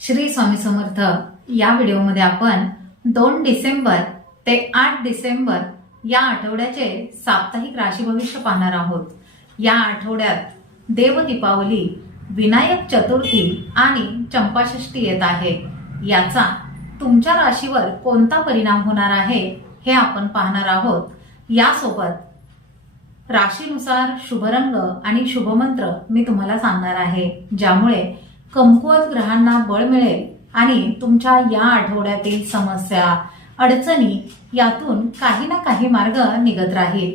श्री स्वामी समर्थ या व्हिडिओमध्ये आपण दोन डिसेंबर ते आठ डिसेंबर या आठवड्याचे साप्ताहिक राशी भविष्य पाहणार आहोत. या आठवड्यात देव दीपावली विनायक चतुर्थी आणि चंपाषष्ठी येत आहे. याचा तुमच्या राशीवर कोणता परिणाम होणार आहे हे आपण पाहणार आहोत. यासोबत राशीनुसार शुभरंग आणि शुभमंत्र मी तुम्हाला सांगणार आहे ज्यामुळे कमकुवत ग्रहांना बळ मिळेल आणि तुमच्या या आठवड्यातील समस्या अडचणी यातून काही ना काही मार्ग निघत राहील.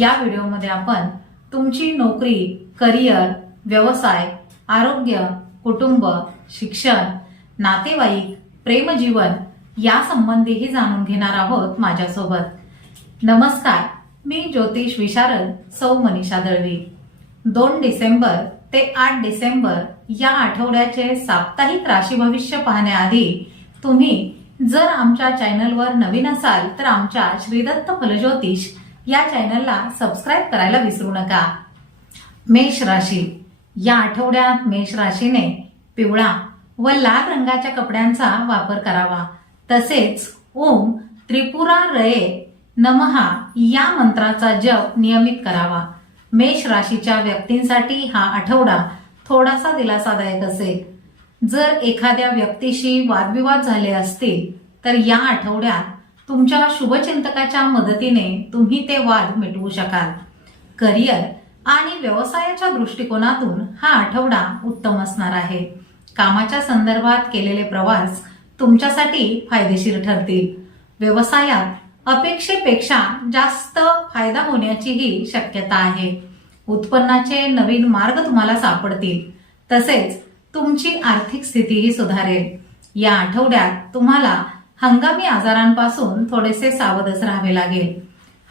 या व्हिडिओमध्ये आपण तुमची नोकरी करिअर व्यवसाय आरोग्य कुटुंब शिक्षण नातेवाईक प्रेमजीवन यासंबंधीही जाणून घेणार आहोत माझ्यासोबत. नमस्कार मी ज्योतिष विशारद सौ मनीषा दळवी. दोन डिसेंबर ते आठ डिसेंबर या आठवड्याचे साप्ताहिक राशी भविष्य पाहण्याआधी तुम्ही जर आमच्या चॅनलवर नवीन असाल तर आमच्या श्रीदत्त फलज्योतिष या चॅनलला सबस्क्राईब करायला विसरू नका. मेष राशी. या आठवड्यात मेष राशीने पिवळा व लाल रंगाच्या कपड्यांचा वापर करावा. तसेच ओम त्रिपुरा रये नमहा या मंत्राचा जप नियमित करावा. मेष राशीच्या व्यक्तींसाठी हा आठवडा थोडासा दिलासादायक असेल. जर एखाद्या व्यक्तीशी वादविवाद झाले असतील तर या आठवड्यात तुमच्या शुभचिंतकाच्या मदतीने तुम्ही ते वाद मिटवू शकाल. करिअर आणि व्यवसायाच्या दृष्टिकोनातून हा आठवडा उत्तम असणार आहे. कामाच्या संदर्भात केलेले प्रवास तुमच्यासाठी फायदेशीर ठरतील. व्यवसायात अपेक्षेपेक्षा जास्त फायदा होण्याचीही शक्यता आहे. उत्पन्नाचे नवीन मार्ग तुम्हाला सापडतील. तसेच तुमची आर्थिक स्थितीही सुधारेल. या आठवड्यात तुम्हाला हंगामी आजारांपासून थोडेसे सावधच राहावे लागेल.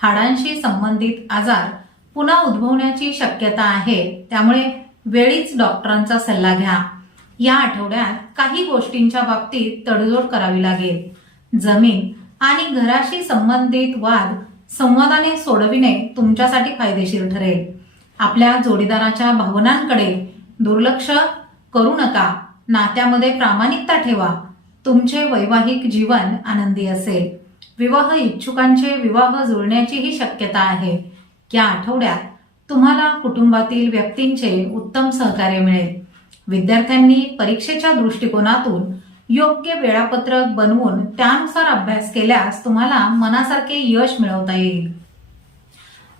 हाडांशी संबंधित आजार पुन्हा उद्भवण्याची शक्यता आहे त्यामुळे वेळीच डॉक्टरांचा सल्ला घ्या. या आठवड्यात काही गोष्टींच्या बाबतीत तडजोड करावी लागेल. जमीन आणि घराशी संबंधित वाद संवादाने सोडविणे तुमच्यासाठी फायदेशीर ठरेल. आपल्या जोडीदाराच्या भावनांकडे दुर्लक्ष करू नका. नात्यामध्ये प्रामाणिकता ठेवा. तुमचे वैवाहिक जीवन आनंदी असेल. विवाह इच्छुकांचे विवाह जुळण्याचीही शक्यता आहे. या आठवड्यात तुम्हाला कुटुंबातील व्यक्तींचे उत्तम सहकार्य मिळेल. विद्यार्थ्यांनी परीक्षेच्या दृष्टिकोनातून योग्य वेळापत्रक बनवून त्यानुसार अभ्यास केल्यास तुम्हाला मनासारखे यश मिळवता येईल.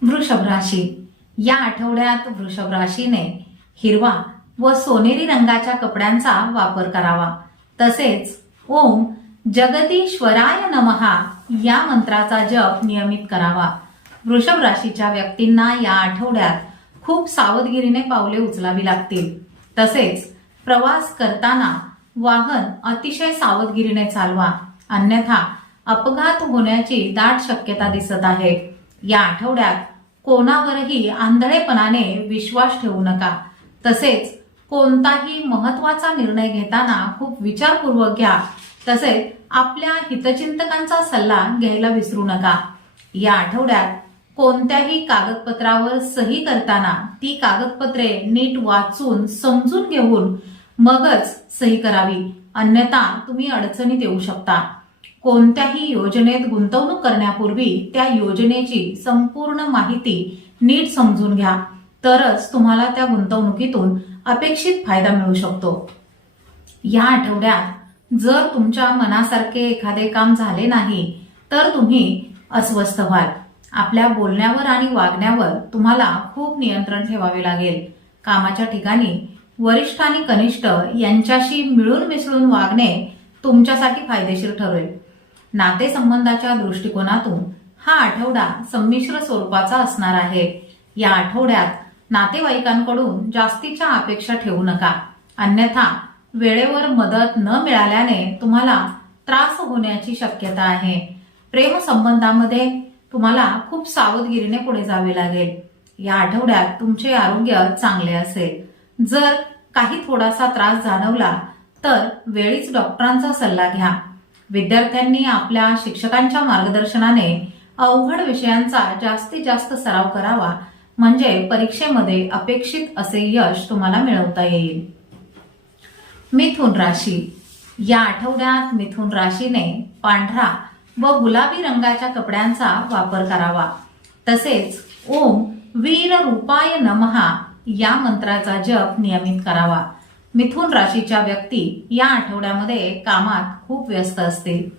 वृषभ राशी. या आठवड्यात वृषभ राशीने हिरवा व सोनेरी रंगाच्या कपड्यांचा वापर करावा. तसेच ओम जगदीश्वराय नमहा या मंत्राचा जप नियमित करावा. वृषभ राशीच्या व्यक्तींना या आठवड्यात खूप सावधगिरीने पावले उचलावी लागतील. तसेच प्रवास करताना वाहन अतिशय सावधगिरीने चालवा. अन्यथा अपघात होण्याची दाट शक्यता दिसत आहे. या आठवड्यात कोणावरही आंधळेपणाने विश्वास ठेवू नका. तसेच कोणताही महत्त्वाचा निर्णय घेताना खूप विचारपूर्वक घ्या. तसेच आपल्या हितचिंतकांचा सल्ला घ्यायला विसरू नका. या आठवड्यात कोणत्याही कागदपत्रावर सही करताना ती कागदपत्रे नीट वाचून समजून घेऊन मगच सही करावी. अन्यथा तुम्ही अडचणीत येऊ शकता. कोणत्याही योजनेत गुंतवणूक करण्यापूर्वी त्या योजनेची संपूर्ण माहिती नीट समजून घ्या. तरच तुम्हाला त्या गुंतवणुकीतून अपेक्षित फायदा मिळू शकतो. या आठवड्यात जर तुमच्या मनासारखे एखादे काम झाले नाही तर तुम्ही अस्वस्थ व्हाल. आपल्या बोलण्यावर आणि वागण्यावर तुम्हाला खूप नियंत्रण ठेवावे लागेल. कामाच्या ठिकाणी वरिष्ठ आणि कनिष्ठ यांच्याशी मिळून मिसळून वागणे तुमच्यासाठी फायदेशीर ठरेल. नातेसंबंधाच्या दृष्टिकोनातून हा आठवडा संमिश्र स्वरूपाचा असणार आहे. या आठवड्यात नातेवाईकांकडून जास्तीच्या अपेक्षा ठेवू नका. अन्यथा वेळेवर मदत न मिळाल्याने तुम्हाला त्रास होण्याची शक्यता आहे. प्रेमसंबंधामध्ये तुम्हाला खूप सावधगिरीने पुढे जावे लागेल. या आठवड्यात तुमचे आरोग्य चांगले असेल. जर काही थोडासा त्रास जाणवला तर वेळीच डॉक्टरांचा सल्ला घ्या. विद्यार्थ्यांनी आपल्या शिक्षकांच्या मार्गदर्शनाने अवघड विषयांचा जास्तीत जास्त सराव करावा म्हणजे परीक्षेमध्ये अपेक्षित असे यश तुम्हाला मिळवता येईल. मिथुन राशी. या आठवड्यात मिथुन राशीने पांढरा व गुलाबी रंगाच्या कपड्यांचा वापर करावा. तसेच ओम वीर रूपाय नमहा या मंत्राचा जप नियमित करावा. मिथुन राशीच्या व्यक्ती या आठवड्यामध्ये कामात खूप व्यस्त असतील.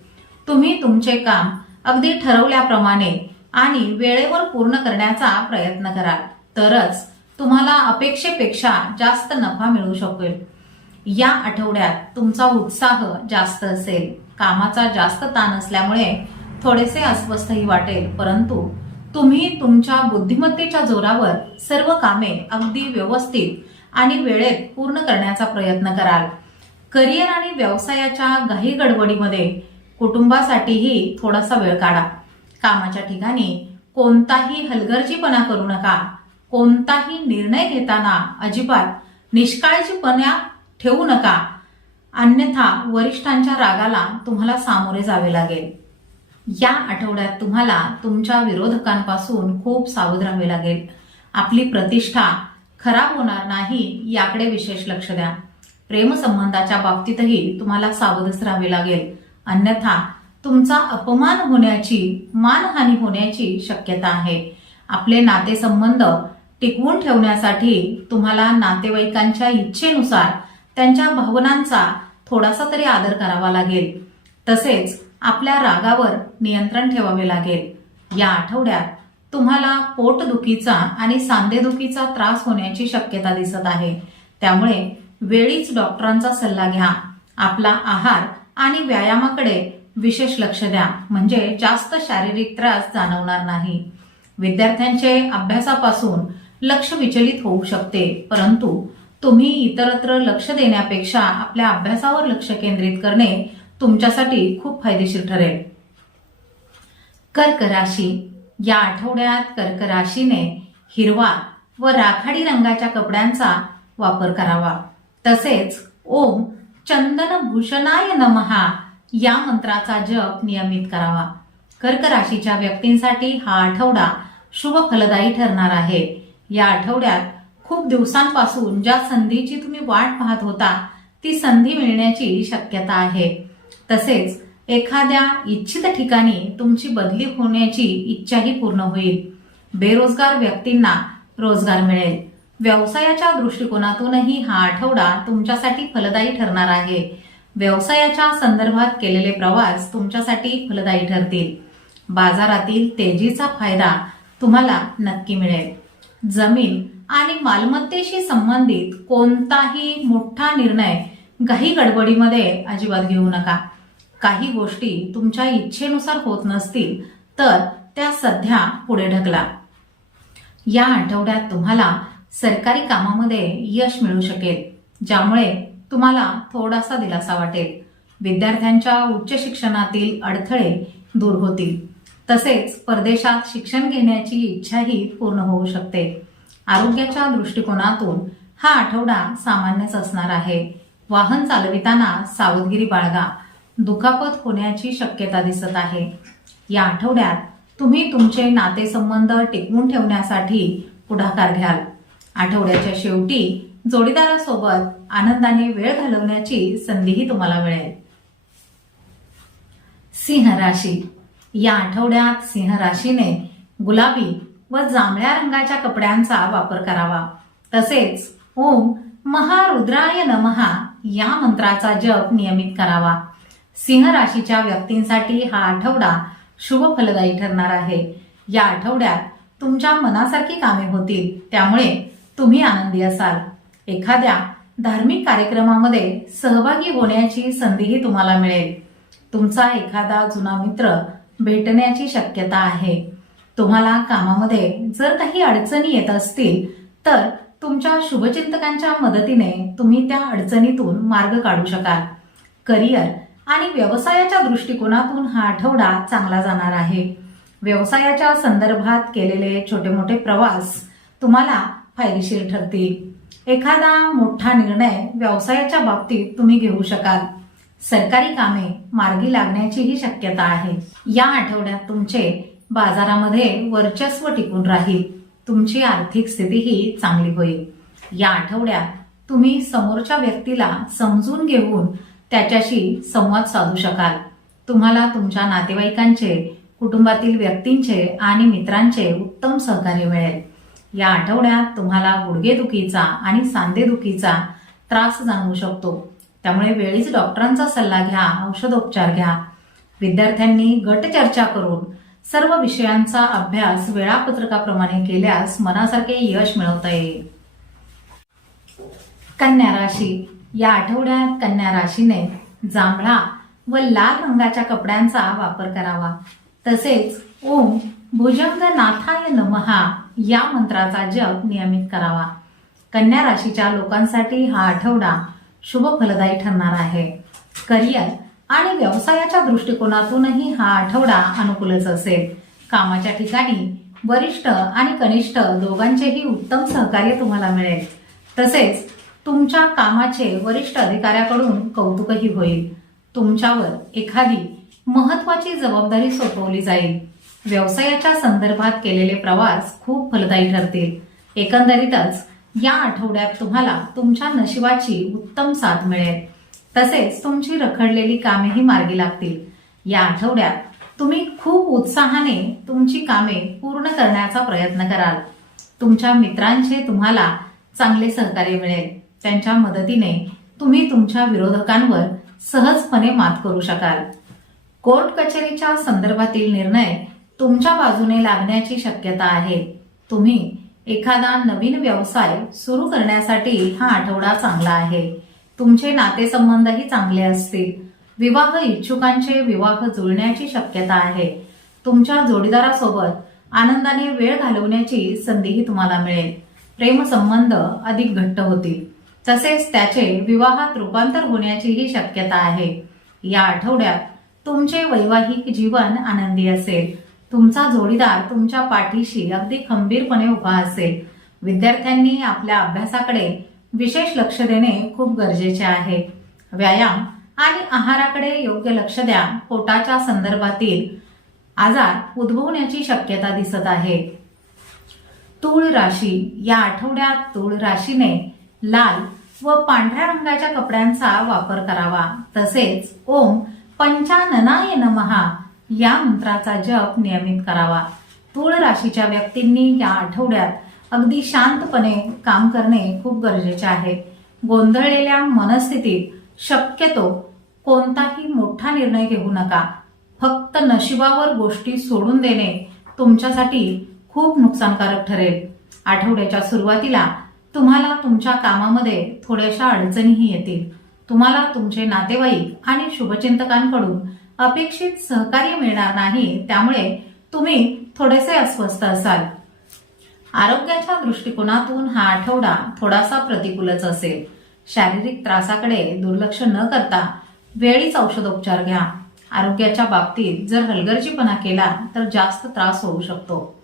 तुम्ही तुमचे काम अगदी ठरवल्याप्रमाणे आणि वेळेवर पूर्ण करण्याचा प्रयत्न कराल. तरच तुम्हाला अपेक्षेपेक्षा जास्त नफा मिळू शकेल. या आठवड्यात तुमचा उत्साह जास्त असेल. कामाचा जास्त ताण असल्यामुळे थोडेसे अस्वस्थही वाटेल परंतु तुम्ही तुमच्या बुद्धिमत्तेच्या जोरावर सर्व कामे अगदी व्यवस्थित आणि वेळेत पूर्ण करण्याचा प्रयत्न कराल. करिअर आणि व्यवसायाच्या घाई गडबडीमध्ये कुटुंबासाठीही थोडासा वेळ काढा. कामाच्या ठिकाणी कोणताही हलगर्जीपणा करू नका. कोणताही निर्णय घेताना अजिबात निष्काळजीपणा ठेवू नका. अन्यथा वरिष्ठांच्या रागाला तुम्हाला सामोरे जावे लागेल. या आठवड्यात तुम्हाला तुमच्या विरोधकांपासून खूप सावध राहावे लागेल. आपली प्रतिष्ठा खराब होणार नाही याकडे विशेष लक्ष द्या. प्रेमसंबंधाच्या बाबतीतही तुम्हाला सावधच राहावे लागेल. अन्यथा तुमचा अपमान होण्याची मानहानी होण्याची शक्यता आहे. आपले नातेसंबंध टिकवून ठेवण्यासाठी तुम्हाला नातेवाईकांच्या इच्छेनुसार त्यांच्या भावनांचा थोडासा तरी आदर करावा लागेल. तसेच आपल्या रागावर नियंत्रण ठेवावे लागेल. या आठवड्यात तुम्हाला पोटदुखीचा आणि सांधेदुखीचा त्रास होण्याची शक्यता दिसत आहे. त्यामुळे वेळीच डॉक्टरांचा सल्ला घ्या. आपला आहार आणि व्यायामाकडे विशेष लक्ष द्या. म्हणजे जास्त शारीरिक त्रास जाणवणार नाही. विद्यार्थ्यांचे अभ्यासापासून लक्ष विचलित होऊ शकते. परंतु तुम्ही इतरत्र लक्ष देण्यापेक्षा आपल्या अभ्यासावर लक्ष केंद्रित करणे तुमच्यासाठी खूप फायदेशीर ठरेल. कर्क राशी या आठवड्यात कर्क राशीने हिरवा व राखाडी रंगाच्या कपड्यांचा वापर करावा. तसेच ओम चंदन भूषणाय नमहा या मंत्राचा जप नियमित करावा. कर्क राशीच्या व्यक्तींसाठी हा आठवडा शुभ फलदायी ठरणार आहे. या आठवड्यात खूप दिवसांपासून ज्या संधीची तुम्ही वाट पाहत होता ती संधी मिळण्याची शक्यता आहे. तसेच एखाद्या इच्छित ठिकाणी तुमची बदली होण्याची इच्छाही पूर्ण होईल. बेरोजगार व्यक्तींना रोजगार मिळेल. व्यवसायाच्या दृष्टिकोनातूनही हा आठवडा तुमच्यासाठी फलदायी ठरणार आहे. व्यवसायाच्या संदर्भात केलेले प्रवास तुमच्यासाठी फलदायी ठरतील. बाजारातील तेजीचा फायदा तुम्हाला नक्की मिळेल. जमीन आणि मालमत्तेशी संबंधित कोणताही मोठा निर्णय घाई गडबडीमध्ये अजिबात घेऊ नका. काही गोष्टी तुमच्या इच्छेनुसार होत नसतील तर त्या सध्या पुढे ढकला. या आठवड्यात तुम्हाला सरकारी कामामध्ये यश मिळू शकेल ज्यामुळे तुम्हाला थोडासा दिलासा वाटेल. विद्यार्थ्यांच्या उच्च शिक्षणातील अडथळे दूर होतील. तसेच परदेशात शिक्षण घेण्याची इच्छाही पूर्ण होऊ शकते. आरोग्याच्या दृष्टिकोनातून हा आठवडा सामान्यच असणार आहे. वाहन चालविताना सावधगिरी बाळगा. दुखापत होण्याची शक्यता दिसत आहे. या आठवड्यात तुम्ही तुमचे नातेसंबंध टिकवून ठेवण्यासाठी पुढाकार घ्याल. आठवड्याच्या शेवटी जोडीदारासोबत आनंदाने वेळ घालवण्याची संधीही तुम्हाला मिळेल. सिंह राशी. या आठवड्यात सिंह राशीने गुलाबी व जांभळ्या रंगाच्या कपड्यांचा वापर करावा. तसेच ओम महारुद्राय नमहा या मंत्राचा जप नियमित करावा. सिंह राशीच्या व्यक्तींसाठी हा आठवडा शुभ फलदायी ठरणार आहे. या आठवड्यात तुमच्या मनासारखी कामे होतील त्यामुळे तुम्ही आनंदी असाल. एखाद्या धार्मिक कार्यक्रमामध्ये सहभागी होण्याची संधीही तुम्हाला मिळेल. तुमचा एखादा जुना मित्र भेटण्याची शक्यता आहे. तुम्हाला कामामध्ये जर काही अडचणी येत असतील तर तुमच्या शुभचिंतकांच्या मदतीने तुम्ही त्या अडचणीतून मार्ग काढू शकाल. करिअर आणि व्यवसायाच्या दृष्टिकोनातून हा आठवडा चांगला जाणार आहे. व्यवसायाच्या संदर्भात केलेले छोटे मोठे प्रवास तुम्हाला फायदेशीर ठरतील. एखादा मोठा निर्णय व्यवसायाच्या बाबतीत तुम्ही घेऊ शकाल. सरकारी कामे मार्गी लागण्याचीही शक्यता आहे. या आठवड्यात तुमचे बाजारामध्ये वर्चस्व टिकून राहील. तुमची आर्थिक स्थितीही चांगली होईल. या आठवड्यात तुम्ही समोरच्या व्यक्तीला समजून घेऊन त्याच्याशी संवाद साधू शकाल. तुम्हाला तुमच्या नातेवाईकांचे कुटुंबातील व्यक्तींचे आणि मित्रांचे उत्तम सहकार्य मिळेल. या आठवड्यात तुम्हाला गुडघेदुखीचा आणि सांधेदुखीचा त्रास जाणवू शकतो. त्यामुळे वेळीच डॉक्टरांचा सल्ला घ्या औषधोपचार घ्या. विद्यार्थ्यांनी गट चर्चा करून सर्व विषयांचा अभ्यास वेळापत्रकाप्रमाणे केल्यास मनासारखे यश मिळवता येईल. कन्या राशी. या आठवड्यात कन्या राशीने जांभळा व लाल रंगाच्या कपड्यांचा वापर करावा. तसेच ओम भुजंग नाथाय नमहा या मंत्राचा जप नियमित करावा. कन्या राशीच्या लोकांसाठी हा आठवडा शुभ फलदायी ठरणार आहे. करिअर आणि व्यवसायाच्या दृष्टिकोनातूनही हा आठवडा अनुकूलच असेल. कामाच्या ठिकाणी वरिष्ठ आणि कनिष्ठ दोघांचेही उत्तम सहकार्य तुम्हाला मिळेल. तसेच तुमच्या कामाचे वरिष्ठ अधिकाऱ्याकडून कौतुकही होईल. तुमच्यावर एखादी महत्वाची जबाबदारी सोपवली जाईल. व्यवसायाच्या संदर्भात केलेले प्रवास खूप फलदायी ठरतील. एकंदरीतच या आठवड्यात तुम्हाला तुमच्या नशिबाची उत्तम साथ मिळेल. तसेच तुमची रखडलेली कामेही मार्गी लागतील. या आठवड्यात तुम्ही खूप उत्साहाने तुमची कामे पूर्ण करण्याचा प्रयत्न कराल. तुमच्या मित्रांचे तुम्हाला चांगले सहकार्य मिळेल. त्यांच्या मदतीने तुम्ही तुमच्या विरोधकांवर सहजपणे मात करू शकाल. कोर्ट कचेरीच्या संदर्भातील निर्णय तुमच्या बाजूने लागण्याची शक्यता आहे. तुम्ही एखादा नवीन व्यवसाय सुरू करण्यासाठी हा आठवडा चांगला आहे. तुमचे नातेसंबंधही चांगले असतील. विवाह इच्छुकांचे विवाह जुळण्याची शक्यता आहे. तुमच्या जोडीदारासोबत आनंदाने वेळ घालवण्याची संधीही तुम्हाला मिळेल. प्रेमसंबंध अधिक घट्ट होतील. तसेच त्याचे विवाहात रूपांतर होण्याचीही शक्यता आहे. या आठवड्यात तुमचे वैवाहिक जीवन आनंदी असेल. तुमचा जोडीदार तुमच्या पाठीशी अगदी खंबीरपणे उभा असेल. विद्यार्थ्यांनी आपल्या अभ्यासाकडे विशेष लक्ष देणे खूप गरजेचे आहे. व्यायाम आणि आहाराकडे योग्य लक्ष द्या पोटाच्या संदर्भातील आजार उद्भवण्याची शक्यता दिसत आहे. तूळ राशी. या आठवड्यात तूळ राशीने लाल व पांढऱ्या रंगाच्या कपड्यांचा वापर करावा. तसेच ओम पंचाननाय नमहा या मंत्राचा जप नियमित करावा. तूळ राशीच्या व्यक्तींनी या आठवड्यात अगदी शांतपणे काम करणे खूप गरजेचे आहे. गोंधळलेल्या मनस्थितीत शक्यतो कोणताही मोठा निर्णय घेऊ नका. फक्त नशिबावर गोष्टी सोडून देणे तुमच्यासाठी खूप नुकसानकारक ठरेल. आठवड्याच्या सुरुवातीला तुम्हाला तुमच्या कामामध्ये थोड्याशा अडचणीही येतील. तुम्हाला तुमचे नातेवाईक आणि शुभचिंतकांकडून अपेक्षित सहकार्य मिळणार नाही त्यामुळे तुम्ही थोडेसे अस्वस्थ असाल. आरोग्याच्या दृष्टिकोनातून हा आठवडा थोडासा प्रतिकूलच असेल. शारीरिक त्रासाकडे दुर्लक्ष न करता वेळीच औषधोपचार घ्या. आरोग्याच्या बाबतीत जर हलगर्जीपणा केला तर जास्त त्रास होऊ शकतो.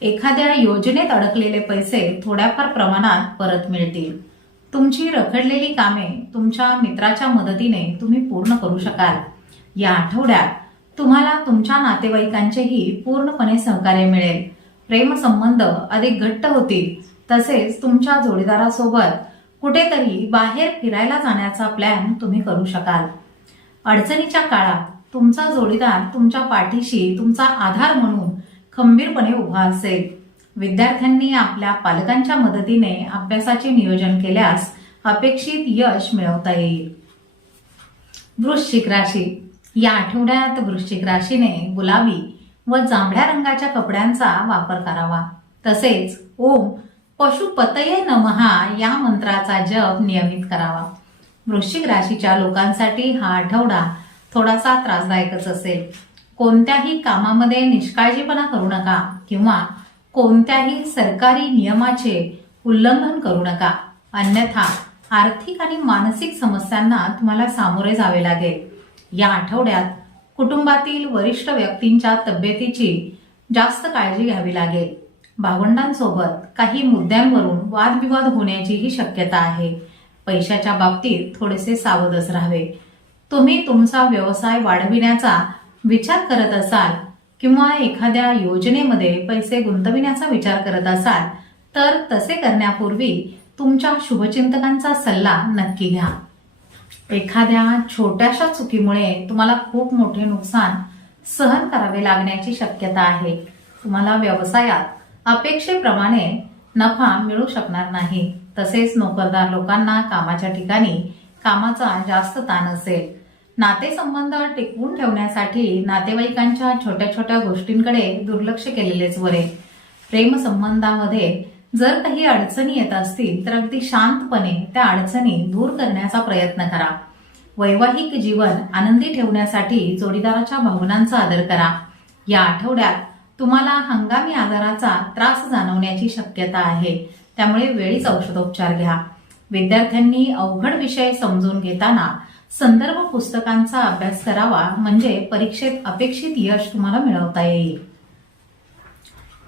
एखाद्या योजनेत अडकलेले पैसे थोड्याफार प्रमाणात परत मिळतील. तुमची रखडलेली कामे तुमच्या मित्राच्या मदतीने तुम्ही पूर्ण करू शकाल. या आठवड्यात तुम्हाला तुमच्या नातेवाईकांचेही पूर्णपणे सहकार्य मिळेल. प्रेमसंबंध अधिक घट्ट होतील. तसेच तुमच्या जोडीदारासोबत कुठेतरी बाहेर फिरायला जाण्याचा प्लॅन तुम्ही करू शकाल. अडचणीच्या काळात तुमचा जोडीदार तुमच्या पाठीशी तुमचा आधार म्हणून खंबीरपणे उभा असेल. विद्यार्थ्यांनी आपल्या पालकांच्या मदतीने अभ्यासाचे नियोजन केल्यास अपेक्षित यश मिळवता येईल. वृश्चिक राशी. या आठवड्यात वृश्चिक राशीने गुलाबी व जांभळ्या रंगाच्या कपड्यांचा वापर करावा. तसेच ओम पशुपतये नमहा या मंत्राचा जप नियमित करावा. वृश्चिक राशीच्या लोकांसाठी हा आठवडा थोडासा त्रासदायकच असेल. कोणत्याही कामामध्ये निष्काळजीपणा करू नका किंवा कोणत्याही सरकारी नियमाचे उल्लंघन करू नका. अन्यथा आर्थिक आणि मानसिक समस्यांना तुम्हाला सामोरे जावे लागेल. या आठवड्यात कुटुंबातील वरिष्ठ व्यक्तींच्या तब्येतीची जास्त काळजी घ्यावी लागेल. भावंडांसोबत काही मुद्द्यांवरून वादविवाद होण्याचीही शक्यता आहे. पैशाच्या बाबतीत थोडेसे सावधच राहावे. तुम्ही तुमचा व्यवसाय वाढविण्याचा विचार करत असाल किंवा एखाद्या योजनेमध्ये पैसे गुंतविण्याचा विचार करत असाल तर तसे करण्यापूर्वी तुमच्या शुभचिंतकांचा सल्ला नक्की घ्या. एखाद्या छोट्याशा चुकीमुळे तुम्हाला खूप मोठे नुकसान सहन करावे लागण्याची शक्यता आहे. तुम्हाला व्यवसायात अपेक्षेप्रमाणे नफा मिळू शकणार नाही. तसेच नोकरदार लोकांना कामाच्या ठिकाणी कामाचा जास्त ताण असेल. नातेसंबंध टिकवून ठेवण्यासाठी नातेवाईकांच्या छोट्या छोट्या गोष्टींकडे दुर्लक्ष केलेलेच बरे प्रेमसंबंधामध्ये जर काही अडचणी येत असतील तर अगदी शांतपणे त्या अडचणी दूर करण्याचा प्रयत्न करा. वैवाहिक जीवन आनंदी ठेवण्यासाठी जोडीदाराच्या भावनांचा आदर करा. या आठवड्यात तुम्हाला हंगामी आजाराचा त्रास जाणवण्याची शक्यता आहे त्यामुळे वेळीच औषधोपचार घ्या. विद्यार्थ्यांनी अवघड विषय समजून घेताना संदर्भ पुस्तकांचा अभ्यास करावा म्हणजे परीक्षेत अपेक्षित यश तुम्हाला मिळवता येईल.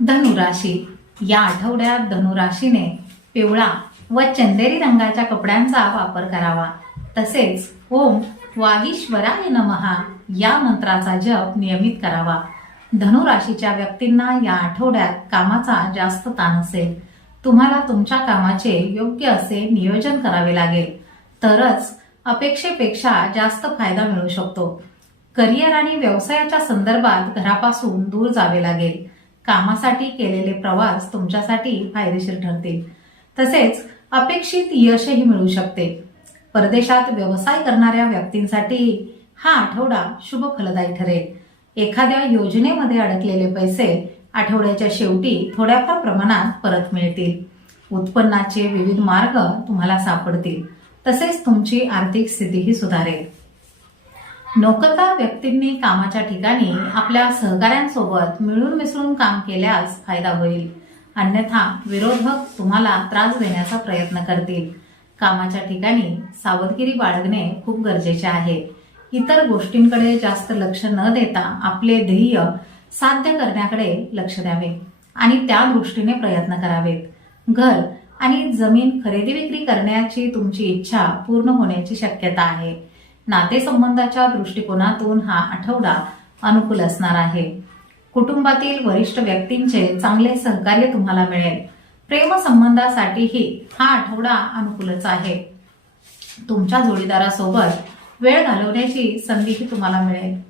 धनुराशी. या आठवड्यात धनुराशीने पिवळा व चंदेरी रंगाच्या कपड्यांचा वापर करावा. तसेच ओम वागीश्वराय नमहा या मंत्राचा जप नियमित करावा. धनुराशीच्या व्यक्तींना या आठवड्यात कामाचा जास्त ताण असेल. तुम्हाला तुमच्या कामाचे योग्य असे नियोजन करावे लागेल. तरच अपेक्षेपेक्षा जास्त फायदा मिळू शकतो. करिअर आणि व्यवसायाच्या संदर्भात घरापासून दूर जावे लागेल. कामासाठी केलेले प्रवास तुमच्यासाठी फायदेशीर ठरतील. तसेच अपेक्षित यशही मिळू शकते. परदेशात व्यवसाय करणाऱ्या व्यक्तींसाठी हा आठवडा शुभ फलदायी ठरेल. एखाद्या योजनेमध्ये अडकलेले पैसे आठवड्याच्या शेवटी थोड्याफार प्रमाणात परत मिळतील. उत्पन्नाचे विविध मार्ग तुम्हाला सापडतील. तसेच तुमची आर्थिक स्थितीही सुधारेल. नोकरदार व्यक्तींनी कामाच्या ठिकाणी आपल्या सहकाऱ्यांसोबत मिळून मिसळून काम केल्यास फायदा होईल. अन्यथा विरोधक तुम्हाला त्रास देण्याचा प्रयत्न करतील. कामाच्या ठिकाणी सावधगिरी बाळगणे खूप गरजेचे आहे. इतर गोष्टींकडे जास्त लक्ष न देता आपले ध्येय साध्य करण्याकडे लक्ष द्यावे आणि त्या दृष्टीने प्रयत्न करावेत. घर आणि जमीन खरेदी विक्री करण्याची तुमची इच्छा पूर्ण होण्याची शक्यता आहे. नातेसंबंधाच्या दृष्टिकोनातून हा आठवडा अनुकूल असणार आहे. कुटुंबातील वरिष्ठ व्यक्तींचे चांगले सहकार्य तुम्हाला मिळेल. प्रेमसंबंधासाठीही हा आठवडा अनुकूलच आहे. तुमच्या जोडीदारासोबत वेळ घालवण्याची संधीही तुम्हाला मिळेल.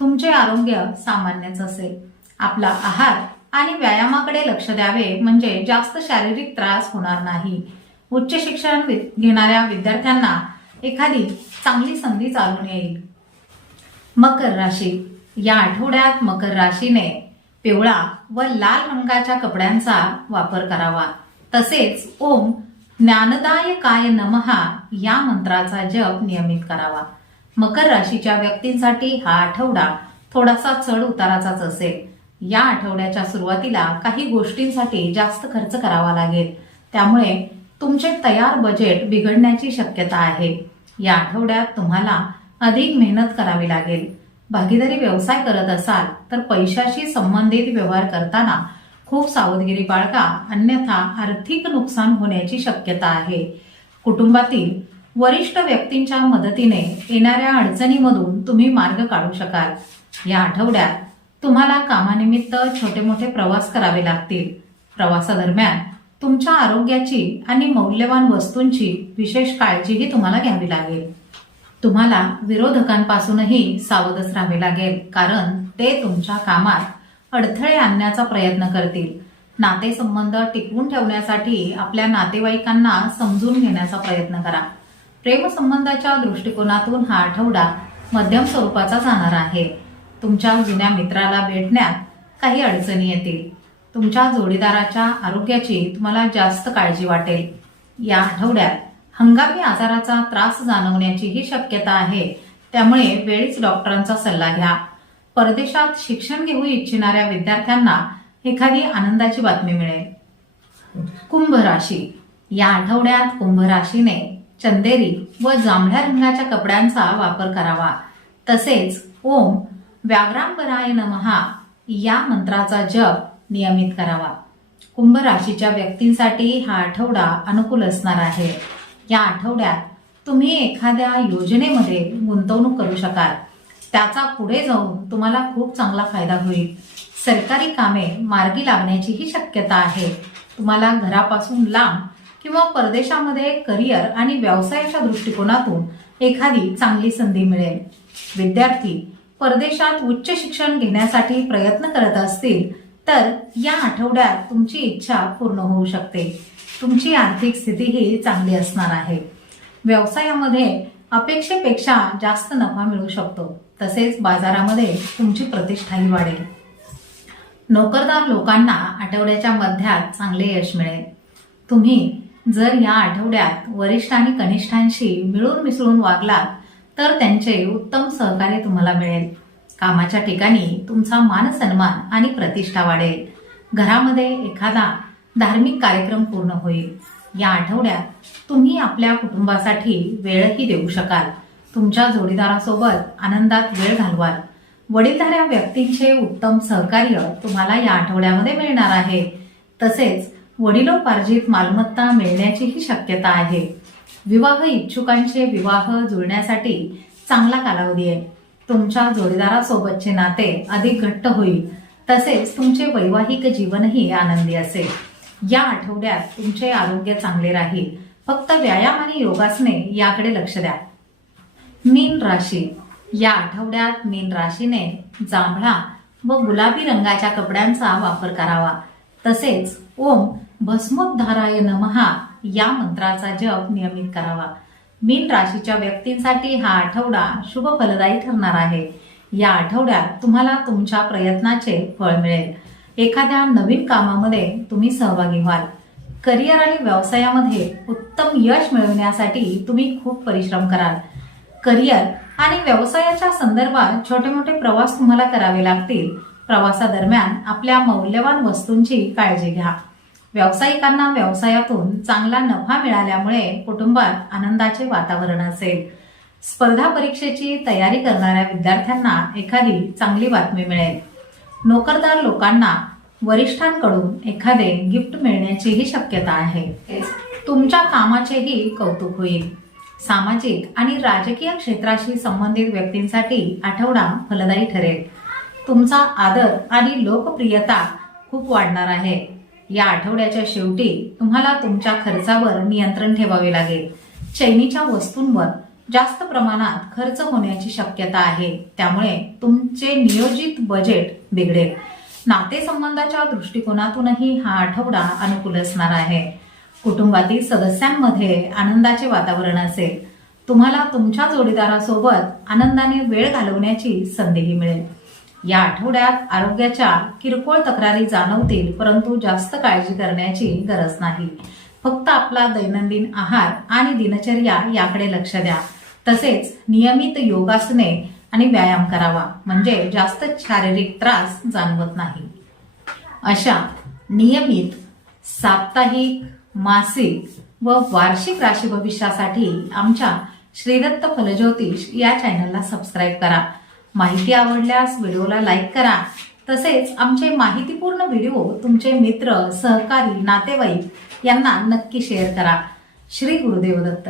तुमचे आरोग्य सामान्यच असेल. आपला आहार आणि व्यायामाकडे लक्ष द्यावे म्हणजे जास्त शारीरिक त्रास होणार नाही. उच्च शिक्षण वि- घेणाऱ्या विद्यार्थ्यांना एखादी चांगली संधी चालून येईल. मकर राशी. या आठवड्यात मकर राशीने पिवळा व लाल रंगाच्या कपड्यांचा वापर करावा. तसेच ओम ज्ञानदाय काय नमहा या मंत्राचा जप नियमित करावा. मकर राशीच्या व्यक्तींसाठी हा आठवडा थोडासा चढ उताराचाच असेल. या आठवड्याच्या सुरुवातीला काही गोष्टींसाठी जास्त खर्च करावा लागेल. त्यामुळे तुमचे तयार बजेट बिघडण्याची शक्यता आहे. या आठवड्यात तुम्हाला अधिक मेहनत करावी लागेल. भागीदारी व्यवसाय करत असाल तर पैशाशी संबंधित व्यवहार करताना खूप सावधगिरी बाळगा. अन्यथा आर्थिक नुकसान होण्याची शक्यता आहे. कुटुंबातील वरिष्ठ व्यक्तींच्या मदतीने येणाऱ्या अडचणीमधून तुम्ही मार्ग काढू शकाल. या आठवड्यात तुम्हाला कामानिमित्त छोटे मोठे प्रवास करावे लागतील. प्रवासादरम्यान तुमच्या आरोग्याची आणि मौल्यवान वस्तूंची विशेष काळजीही तुम्हाला घ्यावी लागेल. तुम्हाला विरोधकांपासूनही सावधच राहावे लागेल कारण ते तुमच्या कामात अडथळे आणण्याचा प्रयत्न करतील. नातेसंबंध टिकवून ठेवण्यासाठी आपल्या नातेवाईकांना समजून घेण्याचा प्रयत्न करा. प्रेमसंबंधाच्या दृष्टिकोनातून हा आठवडा मध्यम स्वरूपाचा जाणार आहे. तुमच्या जुन्या मित्राला भेटण्यात काही अडचणी येतील. तुमच्या जोडीदाराच्या आरोग्याची तुम्हाला जास्त काळजी वाटेल. या आठवड्यात हंगामी आजाराचा त्रास जाणवण्याचीही शक्यता आहे. त्यामुळे वेळीच डॉक्टरांचा सल्ला घ्या. परदेशात शिक्षण घेऊ इच्छिणाऱ्या विद्यार्थ्यांना एखादी आनंदाची बातमी मिळेल. कुंभ राशी. या आठवड्यात कुंभ राशीने चंदेरी व जांभळ्या रंगाच्या कपड्यांचा वापर करावा. तसेच ओम व्याघ्रांबराय नमहा या मंत्राचा जप नियमित करावा. कुंभ राशीच्या व्यक्तींसाठी हा आठवडा अनुकूल असणार आहे. या आठवड्यात तुम्ही एखाद्या योजनेमध्ये गुंतवणूक करू शकाल. त्याचा पुढे जाऊन तुम्हाला खूप चांगला फायदा होईल. सरकारी कामे मार्गी लागण्याचीही शक्यता आहे. तुम्हाला घरापासून लांब किंवा परदेशामध्ये करिअर आणि व्यवसायाच्या दृष्टिकोनातून एखादी चांगली संधी मिळेल. विद्यार्थी परदेशात उच्च शिक्षण घेण्यासाठी प्रयत्न करत असतील तर या आठवड्यात तुमची इच्छा पूर्ण होऊ शकते. तुमची आर्थिक स्थितीही चांगली असणार आहे. व्यवसायामध्ये अपेक्षेपेक्षा जास्त नफा मिळू शकतो. तसेच बाजारामध्ये तुमची प्रतिष्ठाही वाढेल. नोकरदार लोकांना आठवड्याच्या मध्यात चांगले यश मिळेल. तुम्ही जर या आठवड्यात वरिष्ठ आणि कनिष्ठांशी मिळून मिसळून वागलात तर त्यांचे उत्तम सहकार्य तुम्हाला मिळेल. कामाच्या ठिकाणी तुमचा मान सन्मान आणि प्रतिष्ठा वाढेल. घरामध्ये एखादा धार्मिक कार्यक्रम पूर्ण होईल. या आठवड्यात तुम्ही आपल्या कुटुंबासाठी वेळही देऊ शकाल. तुमच्या जोडीदारासोबत आनंदात वेळ घालवाल. वडीलधाऱ्या व्यक्तींचे उत्तम सहकार्य तुम्हाला या आठवड्यामध्ये मिळणार आहे. तसेच वडिलोपार्जित मालमत्ता मिळण्याचीही शक्यता आहे. विवाह इच्छुकांचे विवाह जुळण्यासाठी चांगला कालावधी आहे. तुमच्या जोडीदारासोबतचे नाते अधिक घट्ट होईल. तसेच तुमचे वैवाहिक जीवनही आनंदी असेल. या आठवड्यात तुमचे आरोग्य चांगले राहील. फक्त व्यायाम आणि योगासने याकडे लक्ष द्या. मीन राशी. या आठवड्यात मीन राशीने जांभळा व गुलाबी रंगाच्या कपड्यांचा वापर करावा. तसेच ओम भस्मोद्धाराय नमहा या मंत्राचा जप नियमित करावा. मीन राशीच्या व्यक्तींसाठी हा आठवडा शुभ फलदायी ठरणार आहे. या आठवड्यात तुम्हाला तुमच्या प्रयत्नाचे फळ मिळेल. एखाद्या नवीन कामामध्ये तुम्ही सहभागी व्हाल. करिअर आणि व्यवसायामध्ये उत्तम यश मिळवण्यासाठी तुम्ही खूप परिश्रम कराल. करिअर आणि व्यवसायाच्या संदर्भात छोटे मोठे प्रवास तुम्हाला करावे लागतील. प्रवासादरम्यान आपल्या मौल्यवान वस्तूंची काळजी घ्या. व्यावसायिकांना व्यवसायातून चांगला नफा मिळाल्यामुळे कुटुंबात आनंदाचे वातावरण असेल. स्पर्धा परीक्षेची तयारी करणाऱ्या विद्यार्थ्यांना एखादी चांगली बातमी मिळेल. नोकरदार लोकांना वरिष्ठांकडून एखादे गिफ्ट मिळण्याचीही शक्यता आहे. तुमच्या कामाचेही कौतुक होईल. सामाजिक आणि राजकीय क्षेत्राशी संबंधित व्यक्तींसाठी आठवडा फलदायी ठरेल. तुमचा आदर आणि लोकप्रियता खूप वाढणार आहे. या आठवड्याच्या शेवटी तुम्हाला तुमच्या खर्चावर नियंत्रण ठेवावे लागेल. चैनीच्या वस्तूंवर जास्त प्रमाणात खर्च होण्याची शक्यता आहे. त्यामुळे तुमचे नियोजित बजेट बिघडेल. नातेसंबंधाच्या दृष्टिकोनातूनही हा आठवडा अनुकूल असणार आहे. कुटुंबातील सदस्यांमध्ये आनंदाचे वातावरण असेल. तुम्हाला तुमच्या जोडीदारासोबत आनंदाने वेळ घालवण्याची संधीही मिळेल. या आठवड्यात आरोग्याच्या किरकोळ तक्रारी जाणवतील परंतु जास्त काळजी करण्याची गरज नाही. फक्त आपला दैनंदिन आहार आणि दिनचर्या याकडे लक्ष द्या. तसेच नियमित योगासने आणि व्यायाम करावा म्हणजे जास्त शारीरिक त्रास जाणवत नाही. अशा नियमित साप्ताहिक मासिक व वार्षिक राशी भविष्यासाठी आमच्या श्रीदत्त फलज्योतिष या चॅनलला सबस्क्राईब करा. माहिती आवडल्यास व्हिडिओला लाईक करा. तसेच आमचे माहितीपूर्ण व्हिडिओ तुमचे मित्र सहकारी नातेवाईक यांना नक्की शेअर करा. श्री गुरुदेव दत्त.